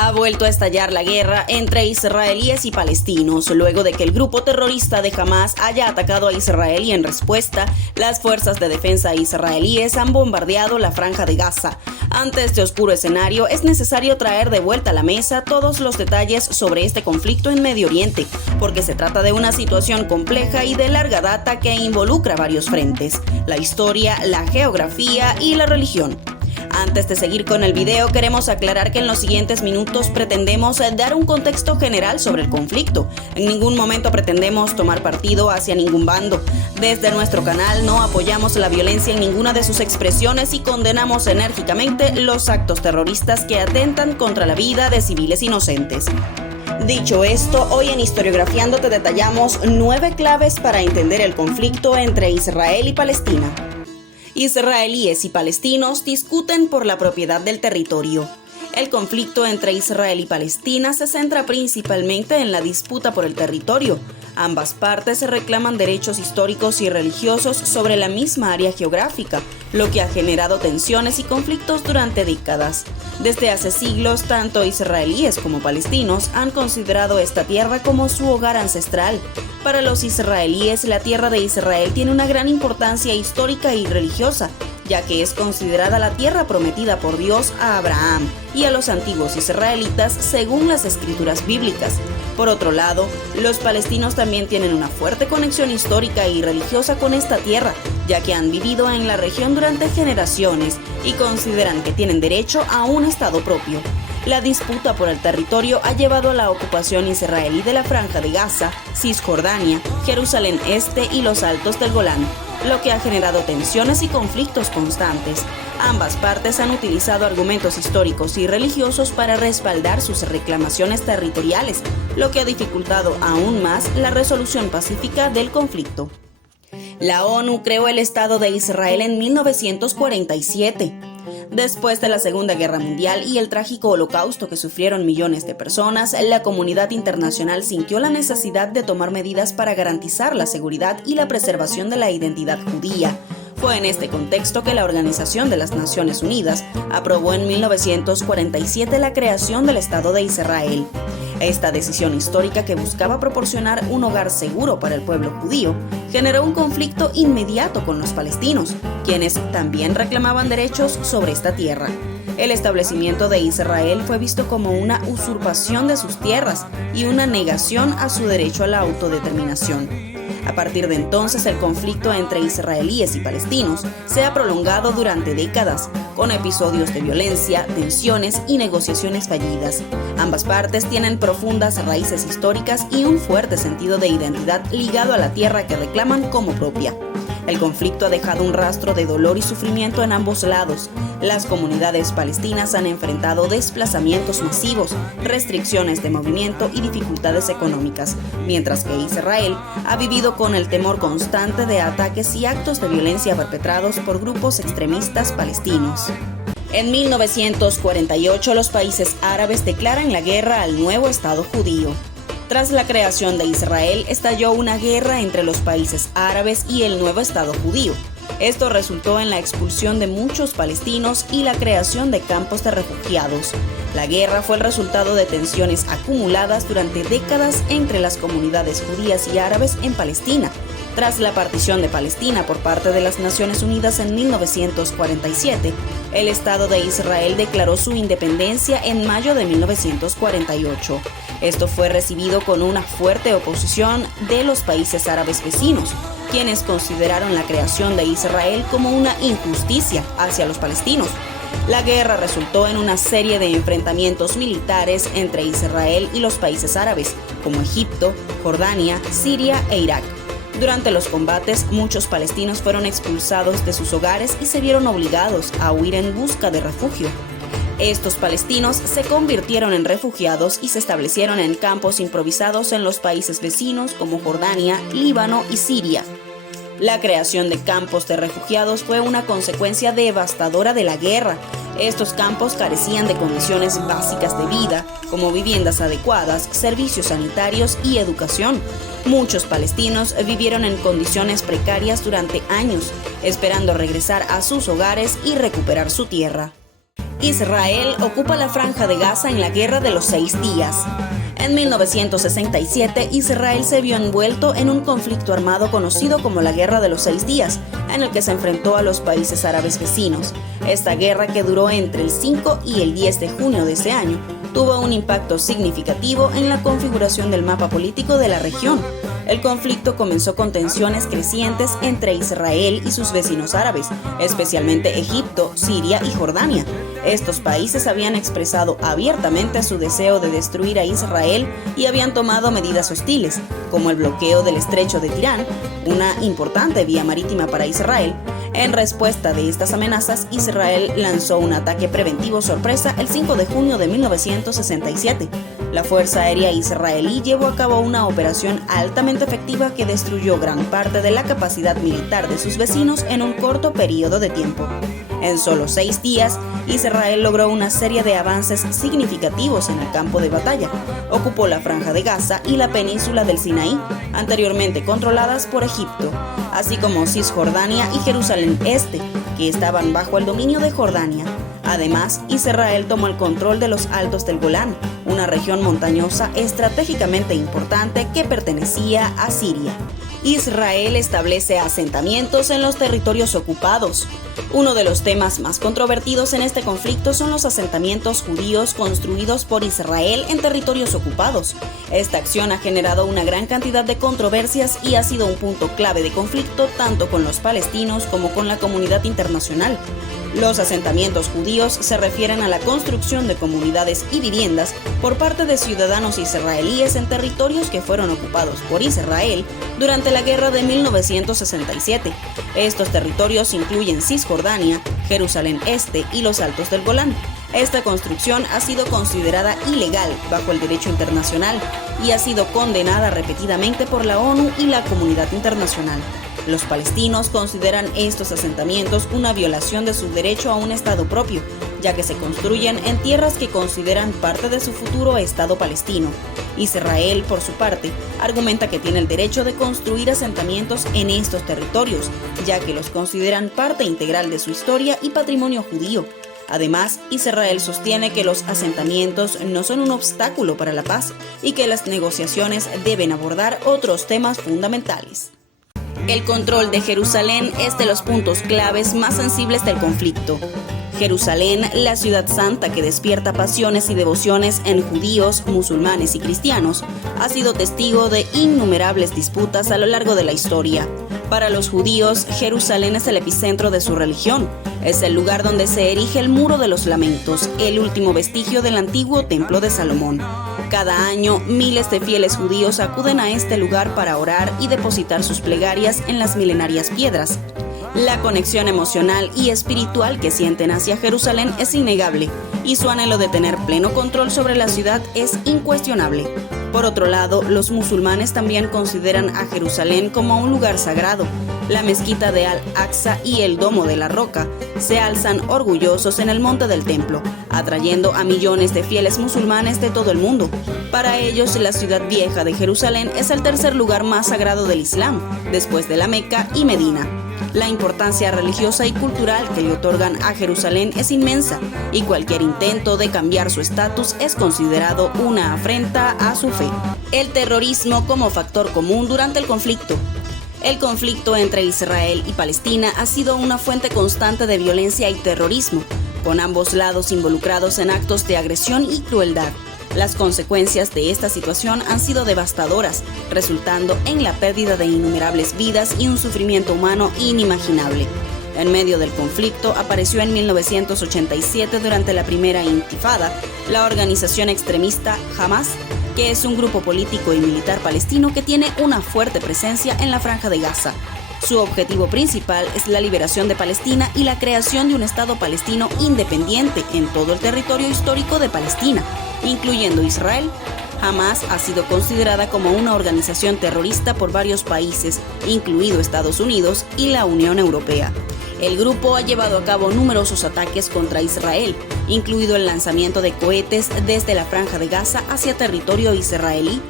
Ha vuelto a estallar la guerra entre israelíes y palestinos, luego de que el grupo terrorista de Hamás haya atacado a Israel y en respuesta, las fuerzas de defensa israelíes han bombardeado la Franja de Gaza. Ante este oscuro escenario, es necesario traer de vuelta a la mesa todos los detalles sobre este conflicto en Medio Oriente, porque se trata de una situación compleja y de larga data que involucra varios frentes: la historia, la geografía y la religión. Antes de seguir con el video, queremos aclarar que en los siguientes minutos pretendemos dar un contexto general sobre el conflicto. En ningún momento pretendemos tomar partido hacia ningún bando. Desde nuestro canal no apoyamos la violencia en ninguna de sus expresiones y condenamos enérgicamente los actos terroristas que atentan contra la vida de civiles inocentes. Dicho esto, hoy en Historiografiando te detallamos 9 claves para entender el conflicto entre Israel y Palestina. Israelíes y palestinos discuten por la propiedad del territorio. El conflicto entre Israel y Palestina se centra principalmente en la disputa por el territorio. Ambas partes reclaman derechos históricos y religiosos sobre la misma área geográfica, lo que ha generado tensiones y conflictos durante décadas. Desde hace siglos, tanto israelíes como palestinos han considerado esta tierra como su hogar ancestral. Para los israelíes, la tierra de Israel tiene una gran importancia histórica y religiosa, ya que es considerada la tierra prometida por Dios a Abraham y a los antiguos israelitas según las escrituras bíblicas. Por otro lado, los palestinos también tienen una fuerte conexión histórica y religiosa con esta tierra, ya que han vivido en la región durante generaciones y consideran que tienen derecho a un estado propio. La disputa por el territorio ha llevado a la ocupación israelí de la Franja de Gaza, Cisjordania, Jerusalén Este y los Altos del Golán, lo que ha generado tensiones y conflictos constantes. Ambas partes han utilizado argumentos históricos y religiosos para respaldar sus reclamaciones territoriales, lo que ha dificultado aún más la resolución pacífica del conflicto. La ONU creó el Estado de Israel en 1947. Después de la Segunda Guerra Mundial y el trágico holocausto que sufrieron millones de personas, la comunidad internacional sintió la necesidad de tomar medidas para garantizar la seguridad y la preservación de la identidad judía. Fue en este contexto que la Organización de las Naciones Unidas aprobó en 1947 la creación del Estado de Israel. Esta decisión histórica, que buscaba proporcionar un hogar seguro para el pueblo judío, generó un conflicto inmediato con los palestinos, quienes también reclamaban derechos sobre esta tierra. El establecimiento de Israel fue visto como una usurpación de sus tierras y una negación a su derecho a la autodeterminación. A partir de entonces, el conflicto entre israelíes y palestinos se ha prolongado durante décadas, con episodios de violencia, tensiones y negociaciones fallidas. Ambas partes tienen profundas raíces históricas y un fuerte sentido de identidad ligado a la tierra que reclaman como propia. El conflicto ha dejado un rastro de dolor y sufrimiento en ambos lados. Las comunidades palestinas han enfrentado desplazamientos masivos, restricciones de movimiento y dificultades económicas, mientras que Israel ha vivido con el temor constante de ataques y actos de violencia perpetrados por grupos extremistas palestinos. En 1948, los países árabes declaran la guerra al nuevo Estado judío. Tras la creación de Israel, estalló una guerra entre los países árabes y el nuevo Estado judío. Esto resultó en la expulsión de muchos palestinos y la creación de campos de refugiados. La guerra fue el resultado de tensiones acumuladas durante décadas entre las comunidades judías y árabes en Palestina. Tras la partición de Palestina por parte de las Naciones Unidas en 1947, el Estado de Israel declaró su independencia en mayo de 1948. Esto fue recibido con una fuerte oposición de los países árabes vecinos, quienes consideraron la creación de Israel como una injusticia hacia los palestinos. La guerra resultó en una serie de enfrentamientos militares entre Israel y los países árabes, como Egipto, Jordania, Siria e Irak. Durante los combates, muchos palestinos fueron expulsados de sus hogares y se vieron obligados a huir en busca de refugio. Estos palestinos se convirtieron en refugiados y se establecieron en campos improvisados en los países vecinos como Jordania, Líbano y Siria. La creación de campos de refugiados fue una consecuencia devastadora de la guerra. Estos campos carecían de condiciones básicas de vida, como viviendas adecuadas, servicios sanitarios y educación. Muchos palestinos vivieron en condiciones precarias durante años, esperando regresar a sus hogares y recuperar su tierra. Israel ocupa la Franja de Gaza en la Guerra de los 6 días. En 1967, Israel se vio envuelto en un conflicto armado conocido como la Guerra de los 6 días, en el que se enfrentó a los países árabes vecinos. Esta guerra, que duró entre el 5 y el 10 de junio de ese año, tuvo un impacto significativo en la configuración del mapa político de la región. El conflicto comenzó con tensiones crecientes entre Israel y sus vecinos árabes, especialmente Egipto, Siria y Jordania. Estos países habían expresado abiertamente su deseo de destruir a Israel y habían tomado medidas hostiles, como el bloqueo del estrecho de Tirán, una importante vía marítima para Israel. En respuesta de estas amenazas, Israel lanzó un ataque preventivo sorpresa el 5 de junio de 1967. La Fuerza Aérea Israelí llevó a cabo una operación altamente efectiva que destruyó gran parte de la capacidad militar de sus vecinos en un corto periodo de tiempo. En solo 6 días, Israel logró una serie de avances significativos en el campo de batalla. Ocupó la Franja de Gaza y la península del Sinaí, anteriormente controladas por Egipto, así como Cisjordania y Jerusalén Este, que estaban bajo el dominio de Jordania. Además, Israel tomó el control de los Altos del Golán, una región montañosa estratégicamente importante que pertenecía a Siria. Israel establece asentamientos en los territorios ocupados. Uno de los temas más controvertidos en este conflicto son los asentamientos judíos construidos por Israel en territorios ocupados. Esta acción ha generado una gran cantidad de controversias y ha sido un punto clave de conflicto tanto con los palestinos como con la comunidad internacional. Los asentamientos judíos se refieren a la construcción de comunidades y viviendas por parte de ciudadanos israelíes en territorios que fueron ocupados por Israel durante la guerra de 1967. Estos territorios incluyen Cisjordania, Jerusalén Este y los Altos del Golán. Esta construcción ha sido considerada ilegal bajo el derecho internacional y ha sido condenada repetidamente por la ONU y la comunidad internacional. Los palestinos consideran estos asentamientos una violación de su derecho a un Estado propio, ya que se construyen en tierras que consideran parte de su futuro Estado palestino. Israel, por su parte, argumenta que tiene el derecho de construir asentamientos en estos territorios, ya que los consideran parte integral de su historia y patrimonio judío. Además, Israel sostiene que los asentamientos no son un obstáculo para la paz y que las negociaciones deben abordar otros temas fundamentales. El control de Jerusalén es de los puntos claves más sensibles del conflicto. Jerusalén, la ciudad santa que despierta pasiones y devociones en judíos, musulmanes y cristianos, ha sido testigo de innumerables disputas a lo largo de la historia. Para los judíos, Jerusalén es el epicentro de su religión. Es el lugar donde se erige el Muro de los Lamentos, el último vestigio del antiguo Templo de Salomón. Cada año, miles de fieles judíos acuden a este lugar para orar y depositar sus plegarias en las milenarias piedras. La conexión emocional y espiritual que sienten hacia Jerusalén es innegable, y su anhelo de tener pleno control sobre la ciudad es incuestionable. Por otro lado, los musulmanes también consideran a Jerusalén como un lugar sagrado. La mezquita de Al-Aqsa y el Domo de la Roca se alzan orgullosos en el monte del templo, atrayendo a millones de fieles musulmanes de todo el mundo. Para ellos, la ciudad vieja de Jerusalén es el tercer lugar más sagrado del Islam, después de la Meca y Medina. La importancia religiosa y cultural que le otorgan a Jerusalén es inmensa, y cualquier intento de cambiar su estatus es considerado una afrenta a su fe. El terrorismo como factor común durante el conflicto. El conflicto entre Israel y Palestina ha sido una fuente constante de violencia y terrorismo, con ambos lados involucrados en actos de agresión y crueldad. Las consecuencias de esta situación han sido devastadoras, resultando en la pérdida de innumerables vidas y un sufrimiento humano inimaginable. En medio del conflicto apareció en 1987, durante la primera intifada, la organización extremista Hamas, que es un grupo político y militar palestino que tiene una fuerte presencia en la Franja de Gaza. Su objetivo principal es la liberación de Palestina y la creación de un Estado palestino independiente en todo el territorio histórico de Palestina, incluyendo Israel. Hamas ha sido considerada como una organización terrorista por varios países, incluido Estados Unidos y la Unión Europea. El grupo ha llevado a cabo numerosos ataques contra Israel, incluido el lanzamiento de cohetes desde la Franja de Gaza hacia territorio israelí.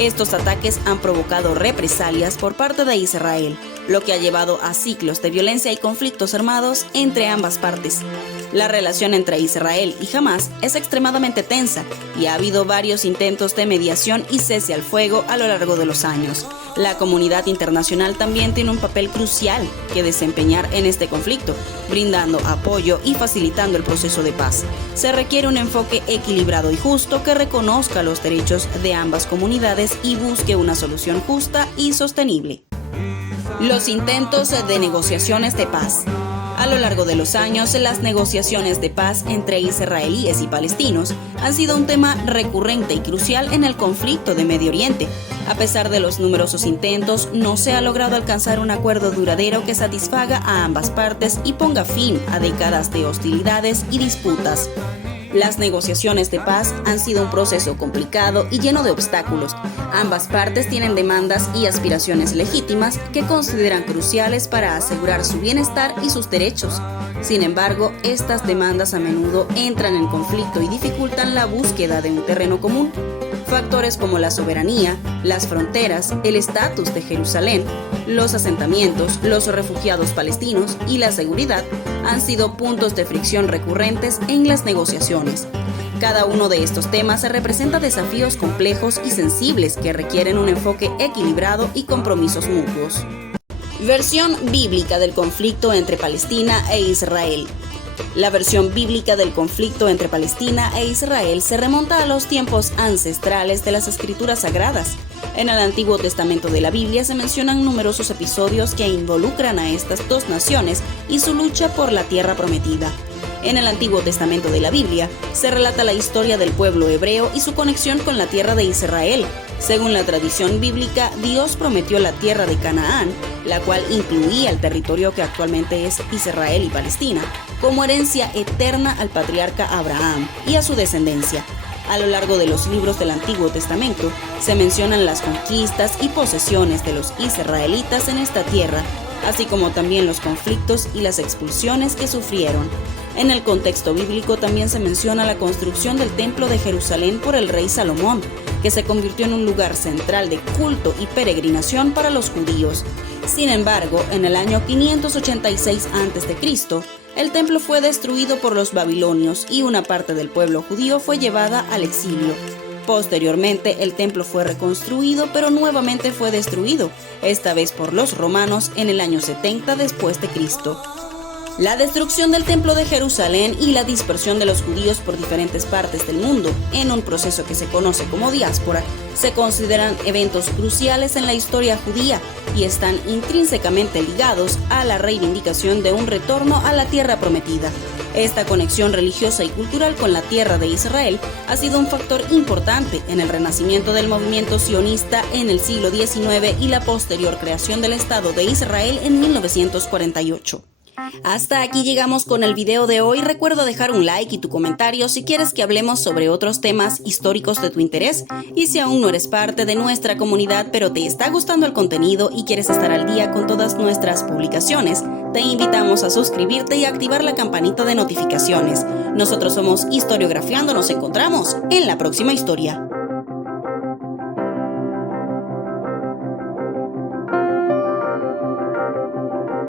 Estos ataques han provocado represalias por parte de Israel, lo que ha llevado a ciclos de violencia y conflictos armados entre ambas partes. La relación entre Israel y Hamás es extremadamente tensa y ha habido varios intentos de mediación y cese al fuego a lo largo de los años. La comunidad internacional también tiene un papel crucial que desempeñar en este conflicto, brindando apoyo y facilitando el proceso de paz. Se requiere un enfoque equilibrado y justo que reconozca los derechos de ambas comunidades y busque una solución justa y sostenible. Los intentos de negociaciones de paz. A lo largo de los años, las negociaciones de paz entre israelíes y palestinos han sido un tema recurrente y crucial en el conflicto de Medio Oriente. A pesar de los numerosos intentos, no se ha logrado alcanzar un acuerdo duradero que satisfaga a ambas partes y ponga fin a décadas de hostilidades y disputas. Las negociaciones de paz han sido un proceso complicado y lleno de obstáculos. Ambas partes tienen demandas y aspiraciones legítimas que consideran cruciales para asegurar su bienestar y sus derechos. Sin embargo, estas demandas a menudo entran en conflicto y dificultan la búsqueda de un terreno común. Factores como la soberanía, las fronteras, el estatus de Jerusalén, los asentamientos, los refugiados palestinos y la seguridad han sido puntos de fricción recurrentes en las negociaciones. Cada uno de estos temas representa desafíos complejos y sensibles que requieren un enfoque equilibrado y compromisos mutuos. Versión bíblica del conflicto entre Palestina e Israel. La versión bíblica del conflicto entre Palestina e Israel se remonta a los tiempos ancestrales de las Escrituras Sagradas. En el Antiguo Testamento de la Biblia se mencionan numerosos episodios que involucran a estas dos naciones y su lucha por la tierra prometida. En el Antiguo Testamento de la Biblia se relata la historia del pueblo hebreo y su conexión con la tierra de Israel. Según la tradición bíblica, Dios prometió la tierra de Canaán, la cual incluía el territorio que actualmente es Israel y Palestina, como herencia eterna al patriarca Abraham y a su descendencia. A lo largo de los libros del Antiguo Testamento se mencionan las conquistas y posesiones de los israelitas en esta tierra, así como también los conflictos y las expulsiones que sufrieron. En el contexto bíblico también se menciona la construcción del Templo de Jerusalén por el rey Salomón, que se convirtió en un lugar central de culto y peregrinación para los judíos. Sin embargo, en el año 586 a.C., el templo fue destruido por los babilonios y una parte del pueblo judío fue llevada al exilio. Posteriormente, el templo fue reconstruido, pero nuevamente fue destruido, esta vez por los romanos en el año 70 después de Cristo. La destrucción del Templo de Jerusalén y la dispersión de los judíos por diferentes partes del mundo, en un proceso que se conoce como diáspora, se consideran eventos cruciales en la historia judía y están intrínsecamente ligados a la reivindicación de un retorno a la tierra prometida. Esta conexión religiosa y cultural con la tierra de Israel ha sido un factor importante en el renacimiento del movimiento sionista en el siglo XIX y la posterior creación del Estado de Israel en 1948. Hasta aquí llegamos con el video de hoy. Recuerda dejar un like y tu comentario si quieres que hablemos sobre otros temas históricos de tu interés. Y si aún no eres parte de nuestra comunidad pero te está gustando el contenido y quieres estar al día con todas nuestras publicaciones, te invitamos a suscribirte y activar la campanita de notificaciones. Nosotros somos Historiografiando, nos encontramos en la próxima historia.